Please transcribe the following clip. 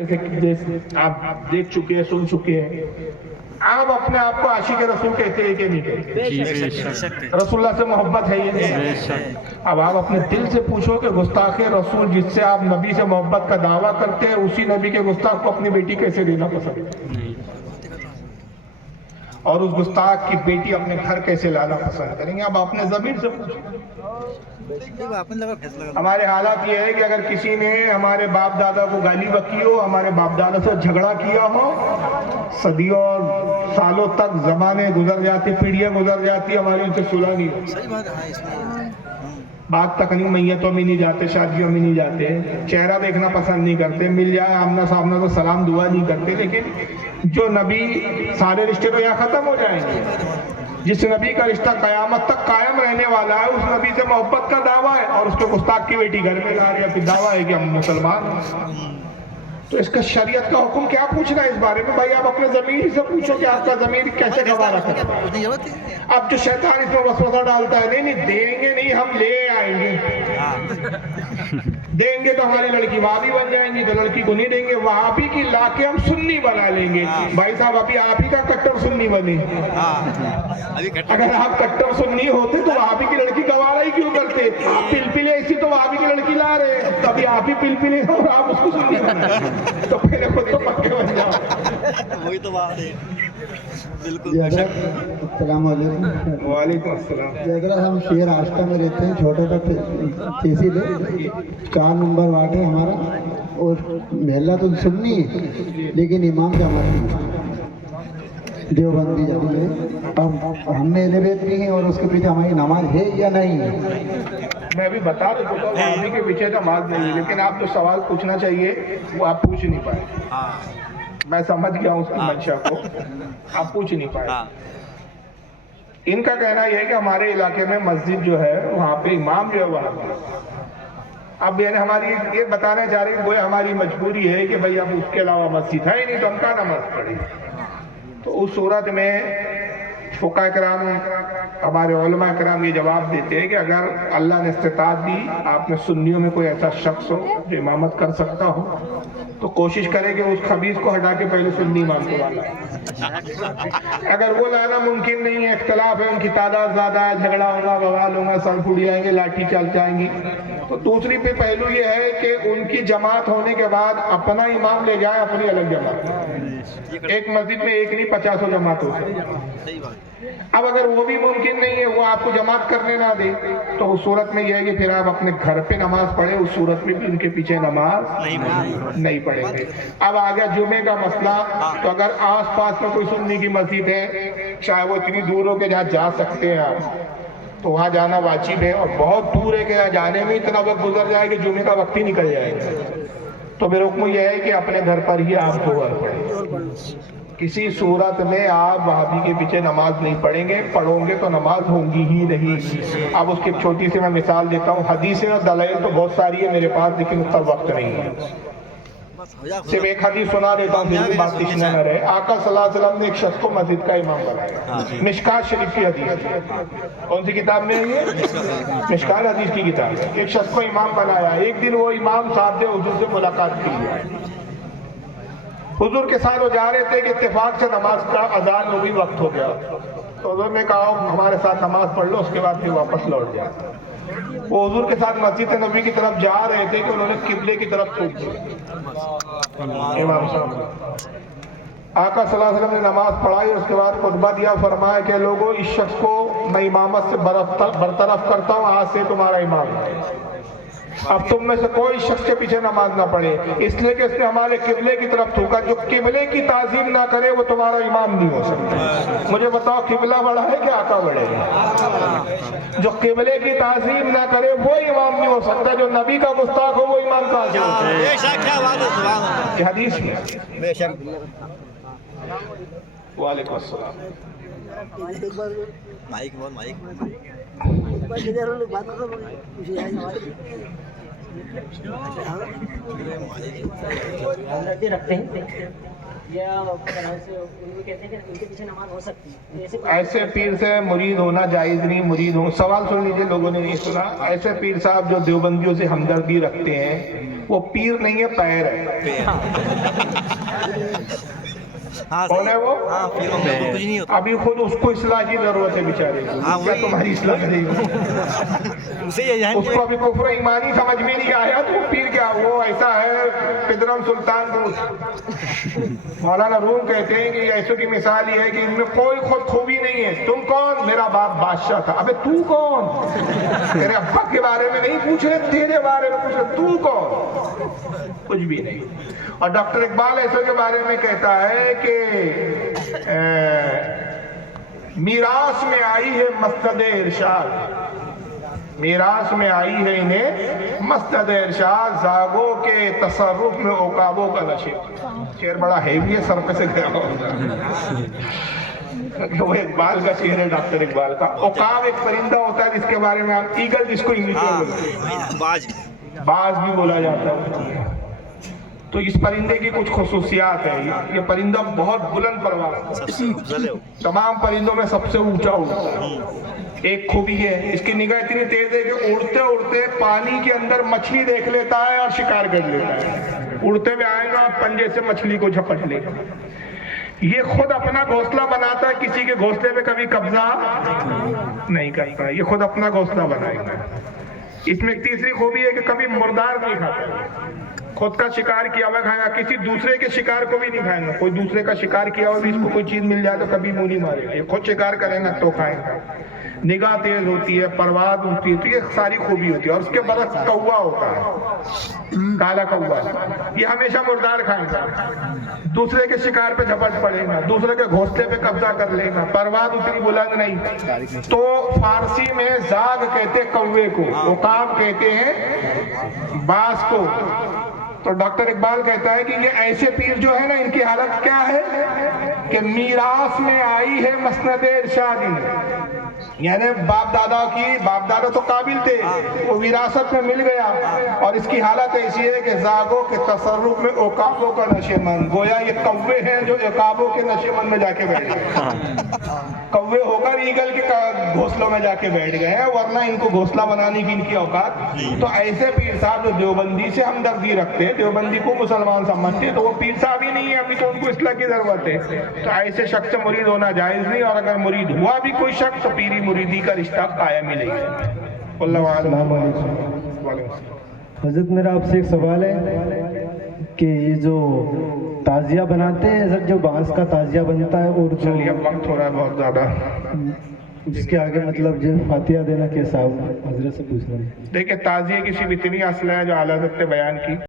जैसे आप देख चुके हैं, सुन चुके हैं। आप अपने आप को आशिक रसूल कहते हैं कि नहीं कहते? रसूलुल्लाह से मोहब्बत है ये? अब आप अपने दिल से पूछो कि गुस्ताख रसूल जिससे आप नबी से मोहब्बत का दावा करते हैं, उसी नबी के गुस्ताख को अपनी बेटी कैसे देना पसंद है? और उस गुस्ताख की बेटी अपने घर कैसे लाना पसंद करेंगे? अब अपने ज़मीर से पूछो। हमारे हालात ये है कि अगर किसी ने हमारे बाप दादा को गाली बकी हो, हमारे बाप दादा से झगड़ा किया हो, सदियों और सालों तक जमाने गुजर जाते, पीढ़ियां गुजर जाती, हमारी उनसे सुलह नहीं होती। बात तक नहीं, मैयतों में नहीं जाते, शादियों में नहीं जाते, चेहरा देखना पसंद नहीं करते, मिल जाए आमना सामना तो सलाम दुआ नहीं करते। लेकिन जो नबी, सारे रिश्ते तो यहाँ खत्म हो जाएंगे। जिस नबी का रिश्ता कयामत तक कायम रहने वाला है, उस नबी से मोहब्बत का दावा है और उसके गुस्ताख की बेटी घर में ला रही है, फिर दावा है कि हम मुसलमान। तो इसका शरीयत का हुक्म क्या पूछना है इस बारे में? भाई आप अपने ज़मीर से पूछो कि आपका ज़मीर कैसे गवारा करता है। अब जो शैतान इसमें वसवसा डालता है, नहीं नहीं देंगे नहीं, हम ले आएंगे। देंगे तो हमारी लड़की वहाबी बन जाएंगी, तो लड़की को नहीं देंगे, वहाबी की लाके हम सुन्नी बना लेंगे। भाई साहब अभी आप ही का कट्टर सुन्नी बने। अगर आप कट्टर सुन्नी होते तो वहाबी की लड़की गवारा ही क्यों करते? आप पिलपिले ऐसी तो वहाबी की लड़की ला रहे हैं, तभी आप ही पिलपिले और आप उसको सुन्नी बना, तो पहले खुद तो पक्के बन जाओ। वही तो बात है। बिल्कुल। अस्सलाम वालेकुम। वालेकुम अस्सलाम। अगर हम शेर आष्टा में रहते हैं, छोटा सा तहसील है, 4 नंबर वार्ड है हमारा, और महल्ला तो सुन्नी है लेकिन इमाम जमाती देवबंदी जाती है। अब हमने एलिवेट की है और उसके पीछे हमारी नमाज है या नहीं है? मैं भी बता तो चुका हूँ, अभी के पीछे नमाज नहीं है, लेकिन आप जो सवाल पूछना चाहिए वो आप पूछ नहीं पाए। मैं समझ गया हूँ उसकी मंशा को, आप पूछ नहीं पाए। इनका कहना यह है कि हमारे इलाके में मस्जिद जो है वहाँ पे इमाम जो है वहाँ, अब यानी हमारी ये बताना चाह रही है वो हमारी मजबूरी है कि भाई अब उसके अलावा मस्जिद है ही नहीं, तो हम क्या नमाज पढ़े। तो उस सूरत में फुक़हा किराम, हमारे उलमा किराम ये जवाब देते हैं कि अगर अल्लाह ने इस्तिताअत दी, आप में सुन्नियों में कोई ऐसा शख्स हो जो इमामत कर सकता हो, तो कोशिश करें कि उस खबीस को हटा के पहले सुन्नी इमाम को लाना। अगर वो लाना मुमकिन नहीं है, इख्तलाफ है, उनकी तादाद ज़्यादा है, झगड़ा होगा, बवाल होगा, सर फूट जाएंगे, लाठी चल जाएंगी, तो दूसरी पे पहलू ये है कि उनकी जमात होने के बाद अपना इमाम ले जाए अपनी अलग जमात। एक मस्जिद में एक नहीं 50 जमात हो सकती। अब अगर वो भी मुमकिन नहीं है, वो आपको जमात करने ना दे, तो उस सूरत में यह है कि फिर आप अपने घर पे नमाज पढ़े, उस सूरत में भी उनके पीछे नमाज नहीं पढ़ेंगे। अब आ गया जुमे का मसला, तो अगर आस पास में कोई सुन्नी की मस्जिद है, चाहे वो इतनी दूर हो के जहाँ जा सकते हैं आप, तो वहाँ जाना वाजिब है। और बहुत दूर है कि यहाँ जाने में इतना वक्त गुजर जाए कि जुमे का वक्त ही निकल जाएगा, तो मेरा हुक्म यह है कि अपने घर पर ही आप दुआ पढ़ें। किसी सूरत में आप वहाबी के पीछे नमाज नहीं पढ़ेंगे, पढ़ोगे तो नमाज होगी ही नहीं। अब उसकी एक छोटी सी मैं मिसाल देता हूँ, हदीसें और दलाइल तो बहुत सारी है मेरे पास, लेकिन उसका वक्त नहीं है। सिर्फ एक हदीस सुना देता हूँ, जिसकी बात किसने न रहे। आका सल्लल्लाहु अलैहि वसल्लम ने एक शख्स को मस्जिद का इमाम बनाया। मिशकात शरीफ की हदीस, कौन सी किताब में है ये? मिशकात हदीस की किताब है। एक शख्स को इमाम बनाया। एक दिन वो इमाम साहब ने हुजूर से मुलाकात की। हुजूर के साथ वो जा रहे थे कि इत्तेफाक से नमाज का अजान हो गई, वक्त हो गया, तो हुजूर ने कहा हमारे साथ नमाज पढ़ लो, उसके बाद फिर वापस लौट जाए। वो हुजूर के साथ मस्जिद नबी की तरफ जा रहे थे कि उन्होंने किबले की तरफ थूक दिया। इमाम साहब आका सल्लल्लाहु अलैहि वसल्लम ने नमाज पढ़ाई, उसके बाद खुतबा दिया, फरमाया कि लोगों, इस शख्स को मैं इमामत से बरतरफ करता हूँ, आज से तुम्हारा इमाम है। अब तुम में से कोई शख्स के पीछे नमाज ना पढ़े, इसलिए कि इसने हमारे किबले की तरफ थूका। जो किबले की ताजीम ना करे वो तुम्हारा इमाम नहीं हो सकता। मुझे बताओ, किबला बड़ा है कि आका बड़े है? जो किबले की ताजीम ना करे वो इमाम नहीं हो सकता। जो नबी का गुस्ताख हो वो इमाम कहाँ से हो सकता है? हदीस में। वालेकुम अस्सलाम। یا ان کہتے ہیں کہ ان کے پیچھے نماز ہو سکتی ہے؟ ایسے پیر سے مرید ہونا جائز نہیں. مرید ہو, سوال سن لیجیے, لوگوں نے نہیں سنا. ایسے پیر صاحب جو دیوبندیوں سے ہمدردی رکھتے ہیں وہ پیر نہیں ہے, پیر ہے. کون ہے وہ؟ ابھی خود اس کو اصلاح کی ضرورت ہے بیچارے کو. کیا تمہاری اصلاح کرے گا؟ اس کو ابھی کفر ایمانی سمجھ میں نہیں آیا تو وہ پیر کیا, وہ ایسا ہے پدرم سلطان کو. مولانا روم کہتے ہیں کہ ایسو کی مثال یہ ہے کہ ان میں کوئی خود خوبی نہیں ہے. تم کون؟ میرا باپ بادشاہ تھا. ابے تو کون؟ تیرے ابا کے بارے میں نہیں پوچھ رہے, تیرے بارے میں پوچھ رہے. تو کون؟ کچھ بھی نہیں. اور ڈاکٹر اقبال ایسو کے بارے میں کہتا ہے کہ میراث میں آئی ہے مسند ارشاد, میراث میں آئی ہے انہیں مسند ارشاد, زاغوں کے تصرف میں عقابوں کا نشے. شعر بڑا ہیوی ہے, سر پہ سے گیا ہوگا. وہ اقبال کا شعر ہے, ڈاکٹر اقبال کا. عقاب ایک پرندہ ہوتا ہے جس کے بارے میں آپ ایگل جس کو انگلش میں بولتے ہیں, باز بھی بولا جاتا ہے. تو اس پرندے کی کچھ خصوصیات ہیں. یہ پرندہ بہت بلند پرواز, تمام پرندوں میں سب سے اونچا ہوتا ہے. ایک خوبی ہے, اس کی نگاہ اتنی تیز ہے کہ اڑتے اڑتے پانی کے اندر مچھلی دیکھ لیتا ہے اور شکار کر لیتا ہے. اڑتے ہوئے آئے گا, پنجے سے مچھلی کو جھپٹ لے گا. یہ خود اپنا گھونسلہ بناتا ہے, کسی کے گھونسلے پہ کبھی قبضہ نہیں کرتا. یہ خود اپنا گھونسلہ بنائے گا. اس میں ایک تیسری خوبی ہے کہ کبھی مردار نہیں کھاتا, خود کا شکار کیا ہوا کھائے گا, کسی دوسرے کے شکار کو بھی نہیں کھائے گا. کوئی دوسرے کا شکار کیا ہوا بھی اس کو کوئی چیز مل جائے تو کبھی منہ نہیں مارے گا. یہ خود شکار کرے گا تو کھائے گا. نگاہ تیز ہوتی ہے, پرواز ہوتی ہے. تو یہ ساری خوبی ہوتی ہے. اور اس کے برعکس کوا ہوتا ہے, کالا کوا. یہ ہمیشہ مردار کھائے گا, دوسرے کے شکار پہ جھپٹ پڑے گا, دوسرے کے گھونسلے پہ قبضہ کر لے گا. پرواز اتنی بلند نہیں. تو فارسی میں زاغ کہتے کوے کو, عقاب کہتے ہیں باز کو. تو ڈاکٹر اقبال کہتا ہے کہ یہ ایسے پیر جو ہے نا, ان کی حالت کیا ہے کہ میراث میں آئی ہے مسند ارشاد. یعنی باپ دادا تو قابل تھے, وہ وراثت میں مل گیا. اور اس کی حالت ایسی ہے کہ زاغوں کے تصرف میں عقابوں کا نشے مند. گویا یہ کوے ہیں جو عقابوں کے نشے مند میں جا کے بیٹھ گئے. کوے ہو کر ایگل کے گھونسلوں میں جا کے بیٹھ گئے ہیں, ورنہ ان کو گھونسلہ بنانے کی ان کی اوقات. تو ایسے پیر صاحب جو دیوبندی سے ہمدردی رکھتے ہیں, دیوبندی کو مسلمان سمجھتے ہیں, تو وہ پیر صاحب ہی نہیں ہے. ابھی تو ان کو اصلاح کی ضرورت ہے. تو ایسے شخص سے مرید ہونا جائز نہیں. اور اگر مرید ہوا بھی کوئی شخص تو پیری مریدی کا رشتہ قائم ہی نہیں ہے. السلام علیکم. حضرت میرا آپ سے ایک سوال ہے کہ یہ جو تعزیہ بناتے ہیں حضرت, جو بانس کا تعزیہ بنتا ہے اور جو وقت ہو رہا ہے بہت زیادہ, جس کے آگے مطلب جو فاتحہ دینا کیسا ہوگا, حضرت سے پوچھ رہا ہوں. دیکھیں تعزیے کی صرف اتنی اصل ہے جو اعلیٰ حضرت نے بیان کی.